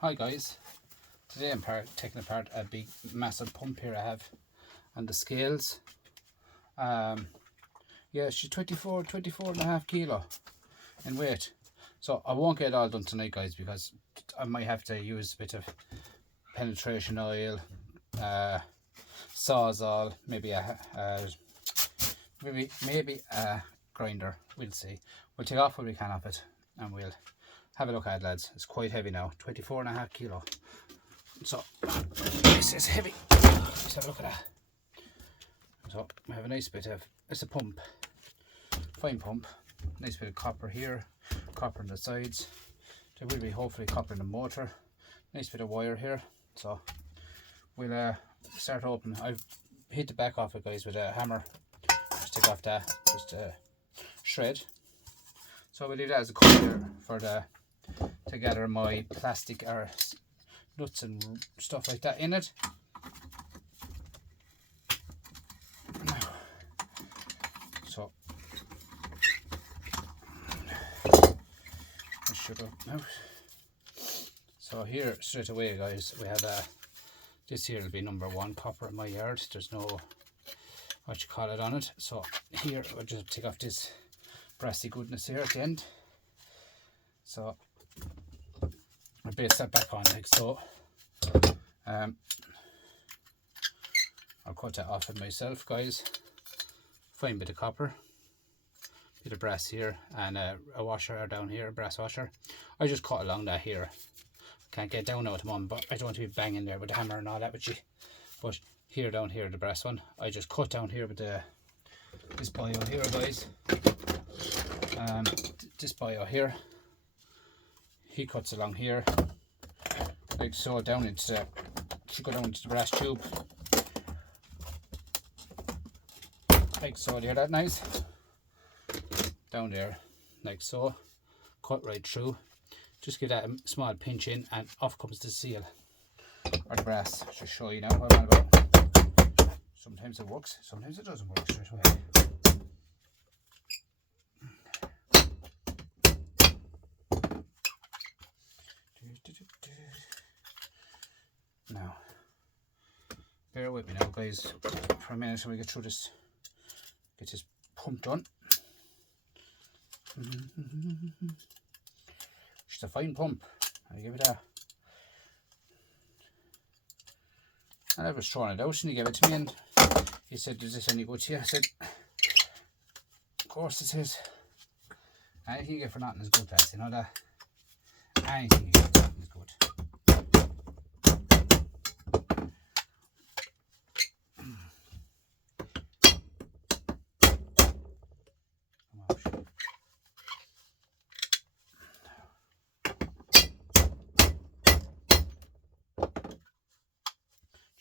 Hi guys, today I'm taking apart a big massive pump here I have and the scales. Yeah, she's 24 and a half kilo in weight. So I won't get it all done tonight guys, because I might have to use a bit of penetration oil, sawzall, maybe a grinder. We'll see. We'll take off what we can of it and we'll have a look at it, lads. It's quite heavy now, 24 and a half kilo. So this is heavy. Let's have a look at that. So we have a nice bit of, it's a pump, fine pump, nice bit of copper here, copper on the sides. There will be hopefully copper in the motor. Nice bit of wire here. So we'll start opening. I've hit the back off it guys with a hammer. Just take off that, just shred. So we'll leave that as a cover here for to gather my plastic or nuts and stuff like that in it. So I should have out. So here straight away guys, we have this here will be number 1 copper in my yard. There's no what you call it on it. So here I'll just take off this brassy goodness here at the end. So I'll base that back on like so. I'll cut that off it myself guys. Fine bit of copper, bit of brass here, and a washer down here, a brass washer. I just cut along that here. Can't get down now at the moment, but I don't want to be banging there with the hammer and all that with you. But here down here, the brass one, I just cut down here with this bio here guys. This bio here, he cuts along here like so, down into the, should go down into the brass tube like so. There, that nice down there like so, cut right through. Just give that a small pinch in and off comes the seal or the brass. Just show you now what I'm on about. Sometimes it works, sometimes it doesn't work straight away. Now, bear with me now guys for a minute until we get through this, get this pump done. It's a fine pump, I give it that. And I was throwing it out and he gave it to me and he said, is this any good to you? I said, of course it is. Anything you get for nothing is good, lads, you know that. Anything you get for nothing is good.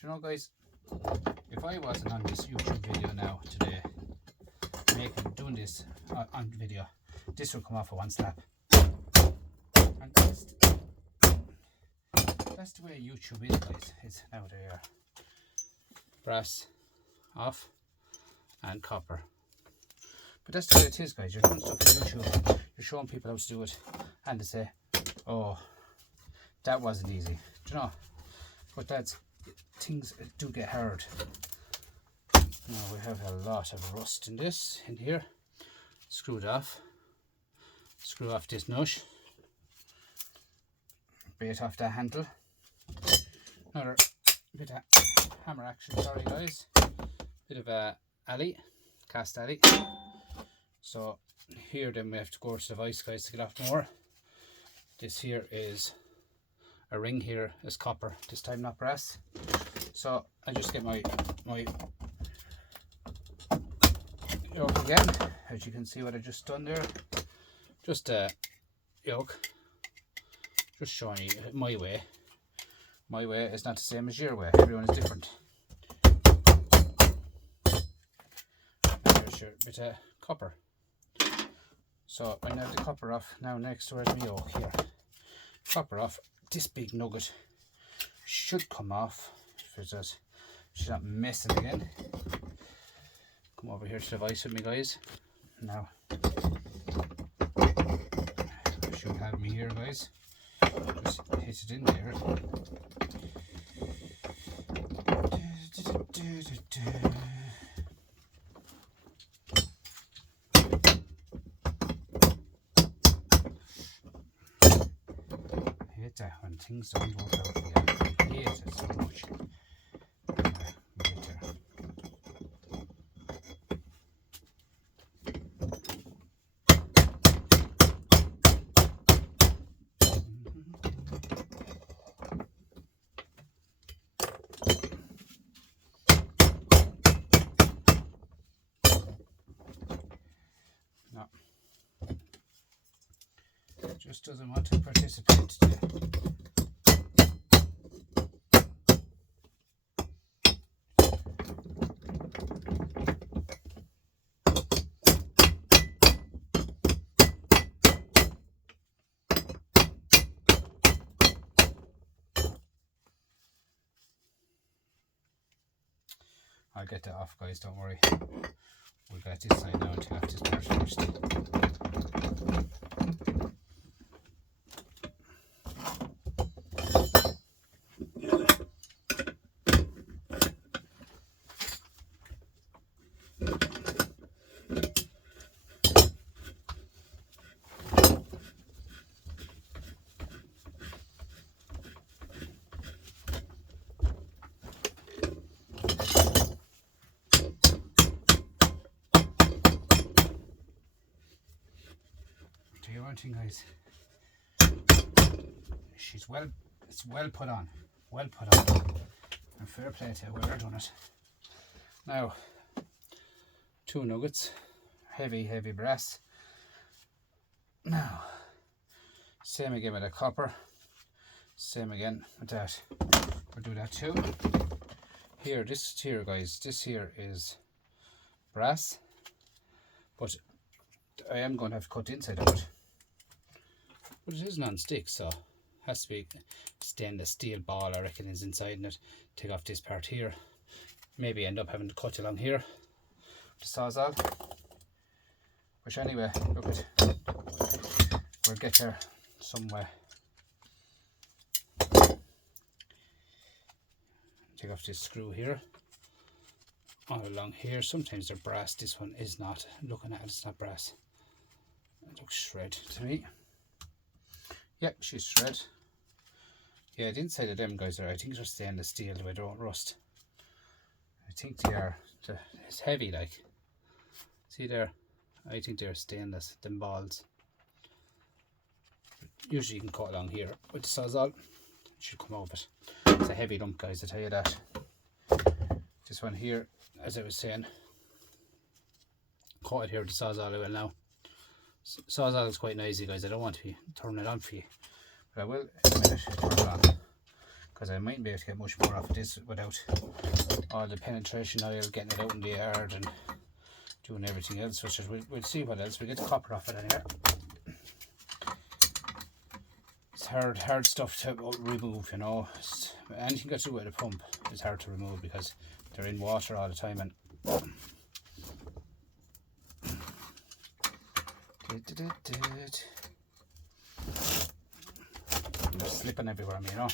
You know guys, if I wasn't on this YouTube video now today, doing this on video, this would come off of one slap. And that's the way YouTube is guys. It's now there. Brass off and copper. But that's the way it is guys. You're doing stuff on YouTube, you're showing people how to do it and they say, oh, that wasn't easy. Do you know? But that's, things do get hard. Now we have a lot of rust in this, in here. Screw it off. Screw off this nut. Bait off that handle. Another bit of hammer action, sorry guys. Bit of a alley, cast alley. So here then we have to go to the vise guys to get off more. This here is a ring, here is copper, this time not brass. So I just get my yoke again, as you can see what I just done there. Just a yoke, just showing you my way. My way is not the same as your way, everyone is different. And there's your bit of copper. So I have the copper off. Now next, where's my yoke here? Copper off. This big nugget should come off if it does. She's not messing again. Come over here to the vise with me guys. Now I should have me here guys. Just hit it in there. I hate that when things don't work out for you. I hate it so much. No. Just doesn't want to participate today. I'll get that off, guys, don't worry. We'll get this side now and take off this part first. One thing, guys, it's well put on, and fair play to whoever done it. Now, 2 nuggets, heavy brass. Now, same again with the copper, same again with that. We'll do that too. Here, this here, guys, this here is brass, but I am going to have to cut the inside of it. But it is non-stick, so it has to be stainless steel ball, I reckon, is inside in it. Take off this part here. Maybe end up having to cut along here. The Sawzall. Which anyway, look at, we'll get there somewhere. Take off this screw here. All along here. Sometimes they're brass. This one is not. Looking at it, it's not brass. It looks shred to me. Yep, she's shred. Yeah, the inside of them guys are, I think they're stainless steel, they don't rust. I think they are. It's heavy, like. See there? I think they're stainless, them balls. Usually you can cut along here with the Sawzall. It should come over it. It's a heavy lump, guys, I tell you that. This one here, as I was saying, cut it here with the Sawzall I will now. Sawzall is quite noisy, guys. I don't want to be turning it on for you, but I will in a minute turn it on, because I mightn't be able to get much more off of this without all the penetration oil, getting it out in the yard and doing everything else, which is, we'll see what else. We get the copper off it anyway. It's hard stuff to remove, you know. Anything got to do with a pump is hard to remove because they're in water all the time, and they're slipping everywhere, you know.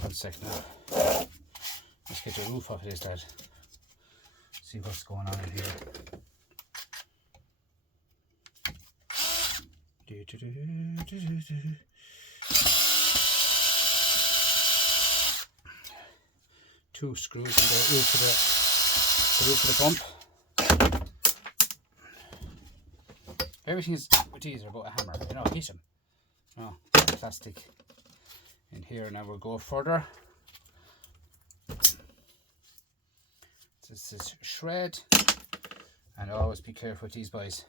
1 second now. Let's get the roof off of this, lad. See what's going on in here. Two screws in the roof of the pump. Everything is with these are about a hammer, you know, hit them. No, plastic in here. Now we'll go further. This is shred, and always be careful with these boys.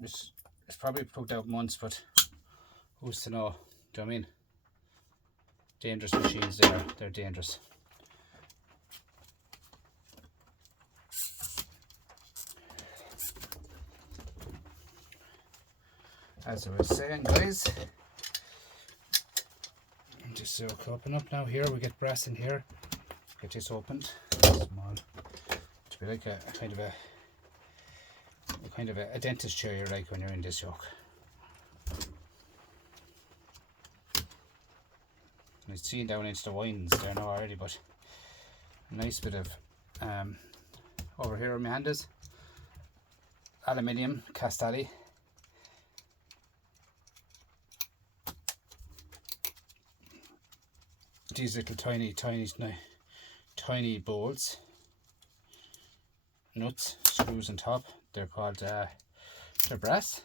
It's probably put out months, but who's to know? Do you know what I mean? Dangerous machines, they're dangerous. As I was saying, guys, just so open up now. Here we get brass in here. Get this opened. Small. To be like a kind kind of a dentist chair you like when you're in this yoke. It's seen down into the wines there now already, but a nice bit of over here where my hand is, aluminium Castelli. These little tiny bolts, nuts, screws on top. They're called they're brass.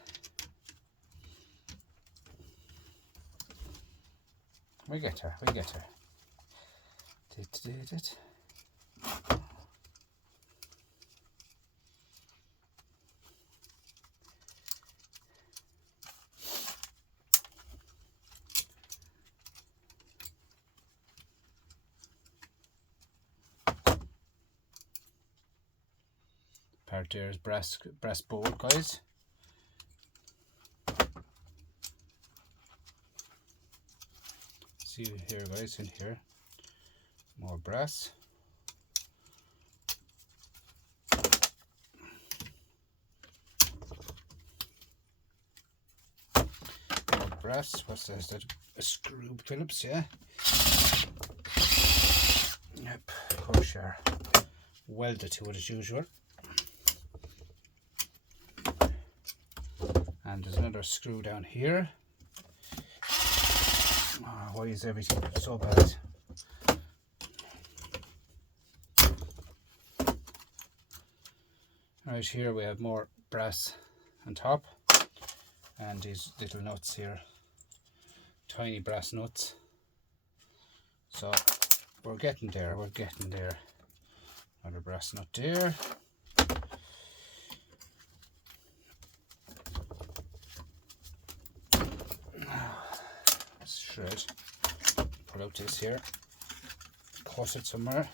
We get her. Part there is brass bolt, guys. See here, guys, in here, more brass. More brass. What's this? That a screw Phillips, yeah. Yep, of course you are. Welded to it as usual. And there's another screw down here. Oh, why is everything so bad? Right here we have more brass on top, and these little nuts here, tiny brass nuts. So we're getting there. Another brass nut there. Shred. Pull out this here. Cut it somewhere.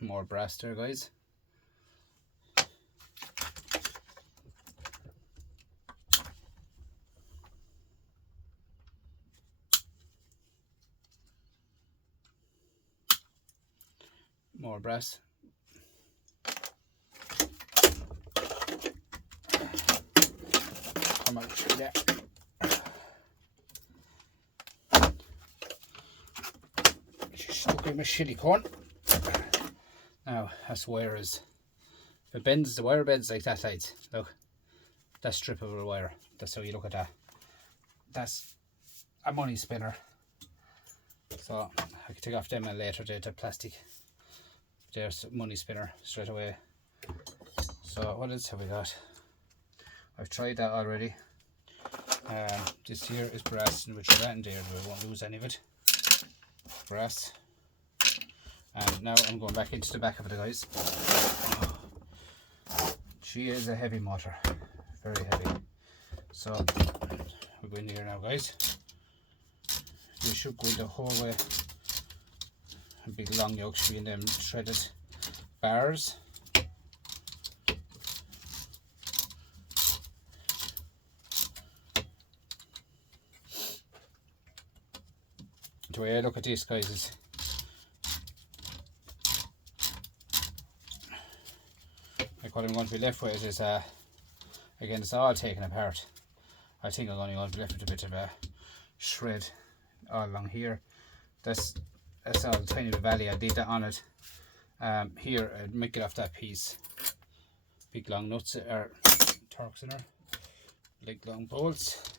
More brass there, guys. More brass. Come out through there. Just stuck in my shitty corn. Now, that's wire is. If it bends, the wire bends like that, lads. Look, that strip of a wire. That's how you look at that. That's a money spinner. So I can take off them and later the plastic. There's a money spinner straight away. So what else have we got? I've tried that already. This here is brass, which is that in there, but I won't lose any of it. Brass. And now I'm going back into the back of it, guys. She is a heavy motor, very heavy. So we'll go in here now, guys. We should go the whole way. A big long yoke should be in them shredded bars. The way I look at this, guys, is like what I'm going to be left with is again, it's all taken apart. I think I'm only going to be left with a bit of a shred all along here. That's all a tiny bit of valley. I did that on it. Here I'd make it off that piece. Big long nuts or torques in there. Big long bolts.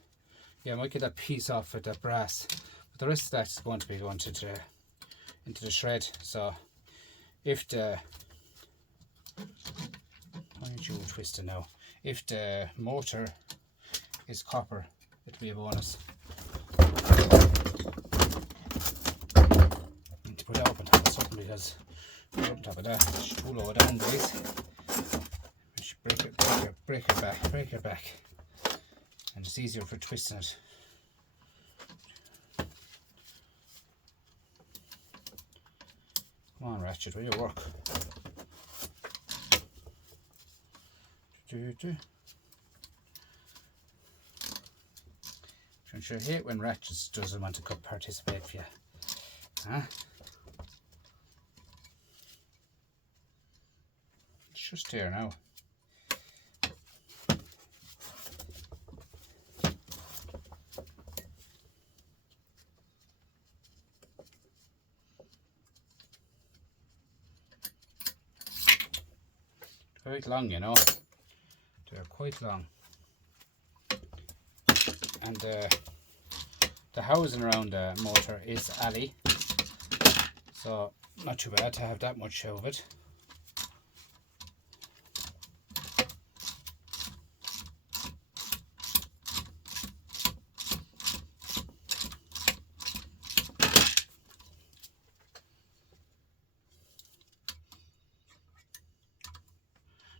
Yeah, I might get that piece off with that brass. But the rest of that's going to be going into the shred. So if the why don't you twist it now? If the motor is copper, it'll be a bonus. Need to put that up on top of something because put it on top of that. It's too low down, guys. We should break it back. And it's easier for twisting it. Come on, Ratchet, will you work? Don't you hate when Ratchet doesn't want to participate for you? Huh? It's just here now. Quite long, you know. They're quite long. And the housing around the motor is alley, so not too bad to have that much of it.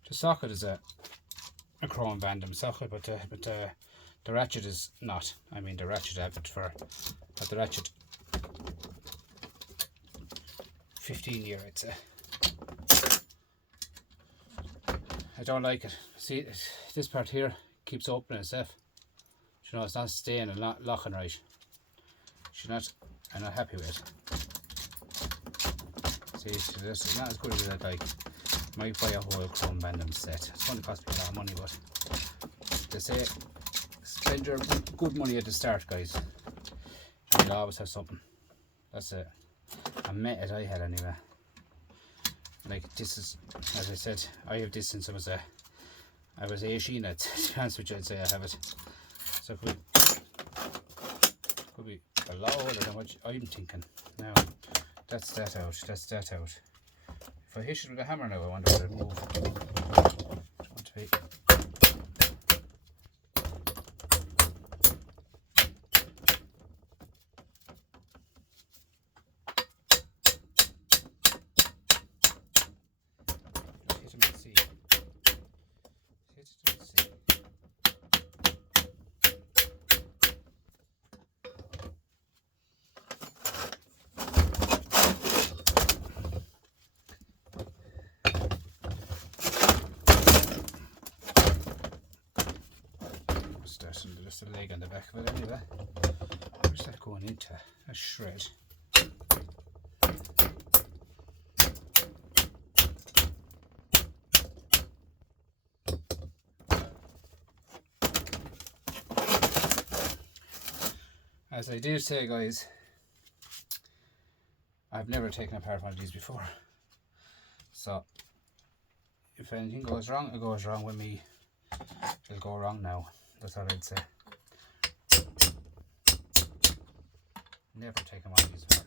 The socket is a chrome Vandam socket, but the ratchet is not. I mean, the ratchet I have it for, but the ratchet 15 year, I'd say. I don't like it. See, this part here keeps opening itself. You know, it's not staying and not locking right. I'm not happy with it. See, this is not as good as I'd like. Might buy a whole chrome Vandam set. It's going to cost me a lot of money, but they say spend your good money at the start, guys. You'll always have something. That's it. I met it, I had anyway. Like, this is, as I said, I have this since I was 18 at, to be honest with you, I'd say I have it. So it could be a lot older than what I'm thinking. Now, that's that out, that's that out. If I hit it with a hammer now, I wonder if it'll move. Don't want to be. Hit him and see. Hit it and see. Just a leg on the back of it anyway. Where's that going into? A shred. As I did say, guys, I've never taken apart one of these before. So if anything goes wrong, it goes wrong with me. It'll go wrong now. That's all I'd say. Never take them on these apart.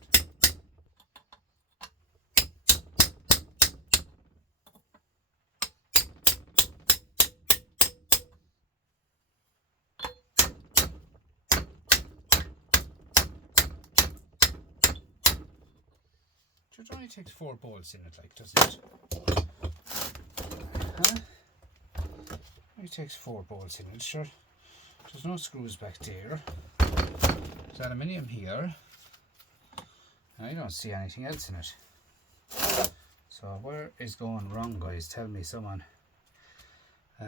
It only takes 4 bolts in it, like, doesn't it? Huh? It only takes 4 bolts in it, sure. There's no screws back there. There's aluminium here. I don't see anything else in it. So where is going wrong, guys? Tell me, someone.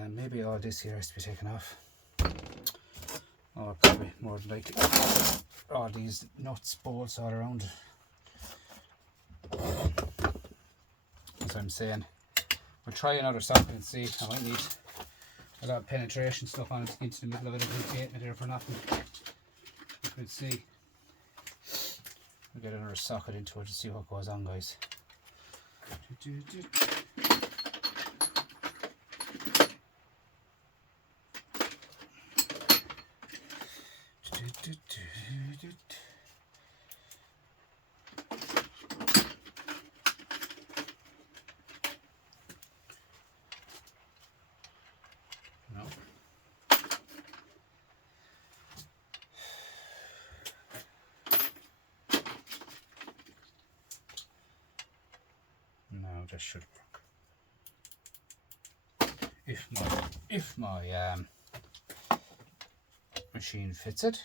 Maybe all this here has to be taken off. Or probably more than likely all these nuts, bolts all around it. As I'm saying, we'll try another socket and see. I might need a lot of penetration stuff on it into the middle of it. It'll create me there for nothing. You could see. We'll get another socket into it to see what goes on, guys. Now this should work. If my machine fits it.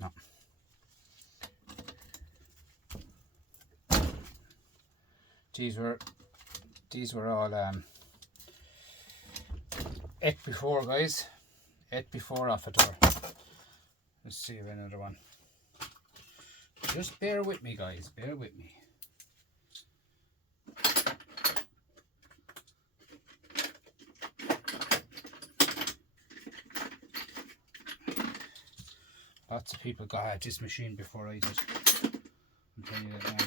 No. These were all ate before, guys. Ate before off it. Or let's see if another one. Just bear with me, guys. Bear with me. Lots of people got at this machine before I did. I'm telling you that now.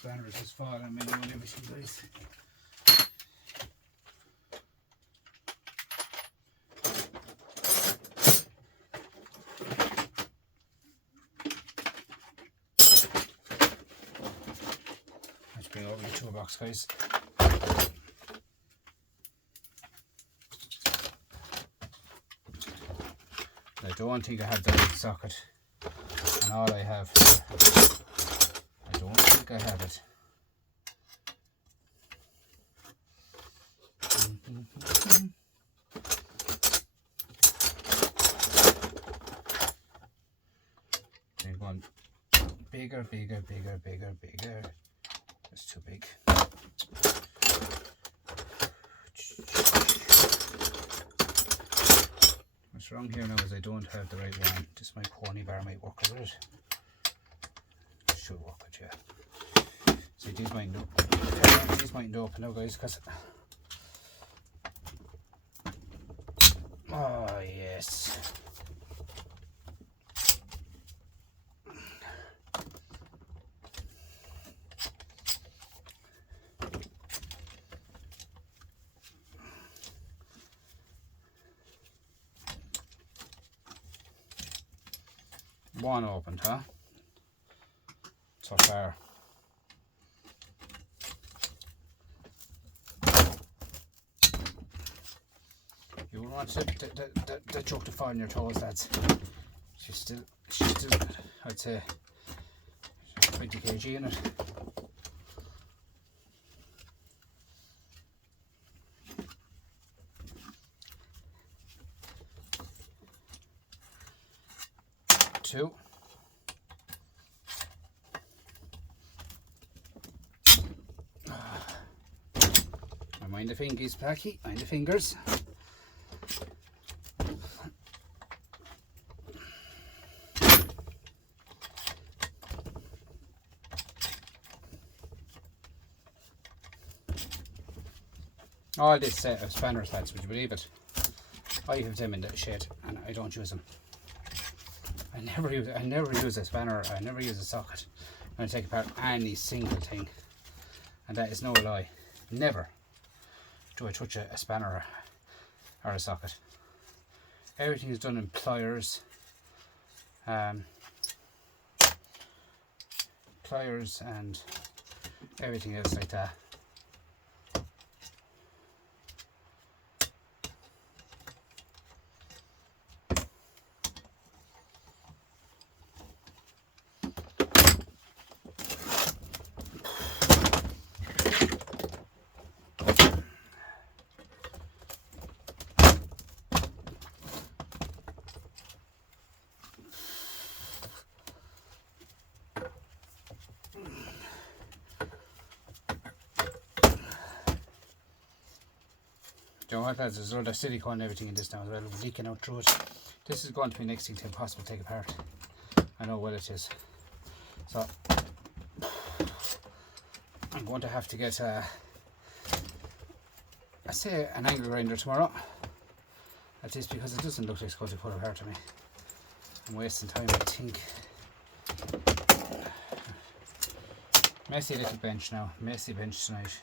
Spanners has fallen on me and everything, guys. Let's bring over the toolbox, guys. I don't think I have the right socket, and all I have here, I don't think I have it. Need one bigger. It's too big. What's wrong here now is I don't have the right one. Just my pony bar might work with it. Should work it, yeah. See, these might open now, guys, because oh yes. One opened, huh? So far. You wouldn't want the joke to fall on your toes, lads. She's still, I'd say, 20 kg in it. Two. Mind the fingers, Packy. Mind the fingers. All this set of spanners, lads, would you believe it? I have them in the shed and I don't use them. I never use a spanner. I never use a socket when I take apart any single thing, and that is no lie. Never do I touch a spanner or a socket. Everything is done in pliers, and everything else like that. Do you know what, lads? There's a lot of silicone and everything in this now as well, leaking out through it. This is going to be next thing to impossible to take apart. I know what it is. So I'm going to have to get I say an angle grinder tomorrow. At least because it doesn't look like it's going to fall apart to me. I'm wasting time, I think. Messy little bench now. Messy bench tonight.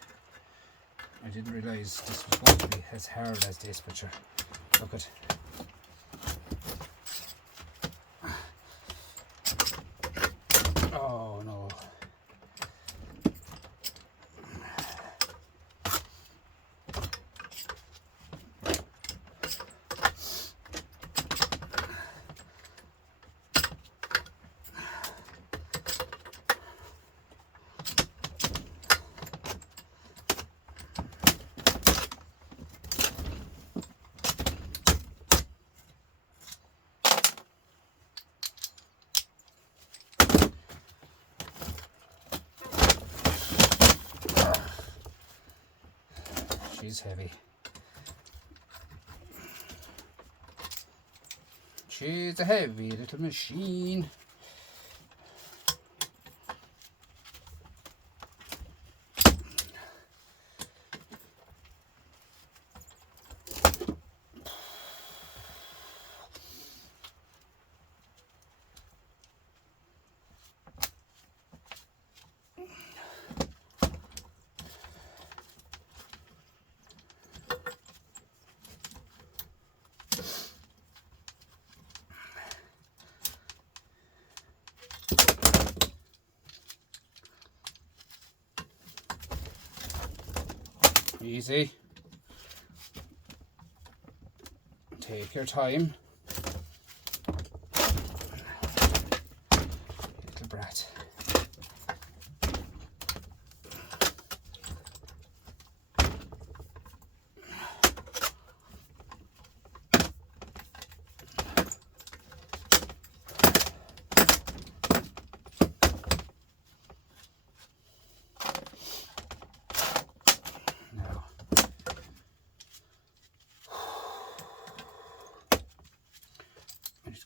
I didn't realise this was going to be as hard as this, but sure, look at. Oh no. she's heavy. She's a heavy little machine. Easy. Take your time. Little brat.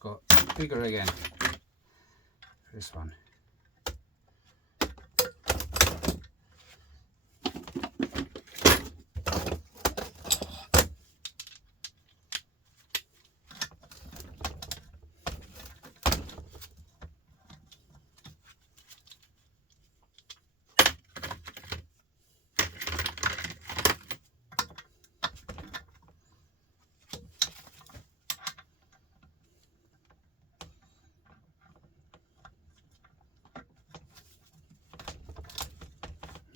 Go bigger again for this one.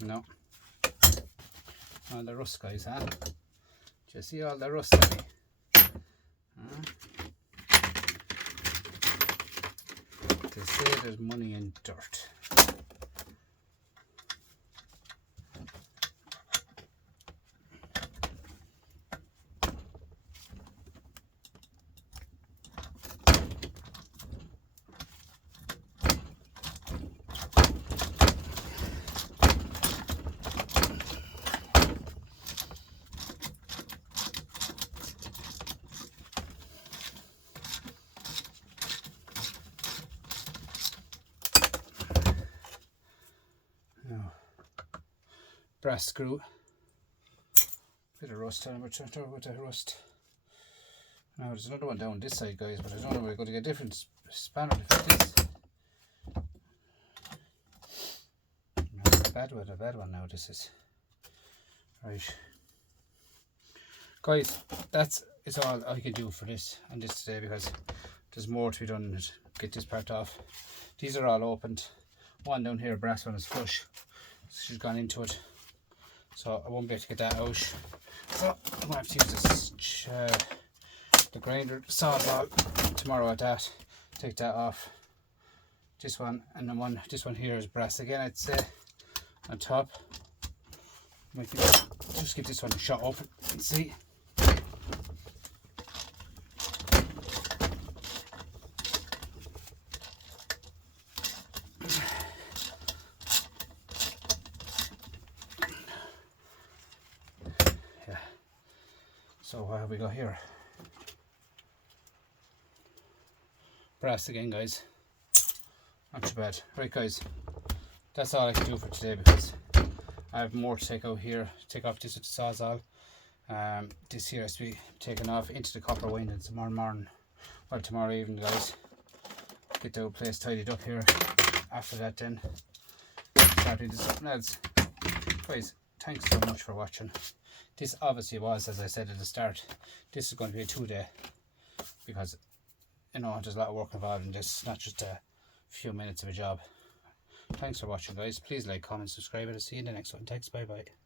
No. All the rust, guys, huh? Do you see all the rust? They say there's money in dirt. Brass screw. Bit of rust on it, with the rust. Now there's another one down this side, guys, but I don't know if we're going to get a different spanner to fit this. No, a bad one now, this is. Right. Guys, that's all I can do for this and this today, because there's more to be done to get this part off. These are all opened. One down here, brass one, is flush. She's gone into it. So I won't be able to get that out. So I'm going to have to use this, the grinder sawzall tomorrow at that. Take that off. This one, and the this one here is brass again, I'd say, on top. Might just give this one a shot open and see. So what have we got here? Brass again, guys. Not too bad. Right, guys, that's all I can do for today, because I have more to take out here. Take off this with the sawzall. This here has to be taken off into the copper winding tomorrow morning. Well, tomorrow evening, guys. Get the place tidied up here. After that, then start into something else. Guys, thanks so much for watching. This obviously was, as I said at the start, this is going to be a 2-day, because, you know, there's a lot of work involved in this. It's not just a few minutes of a job. Thanks for watching, guys. Please like, comment, subscribe, and I'll see you in the next one. Thanks, bye bye.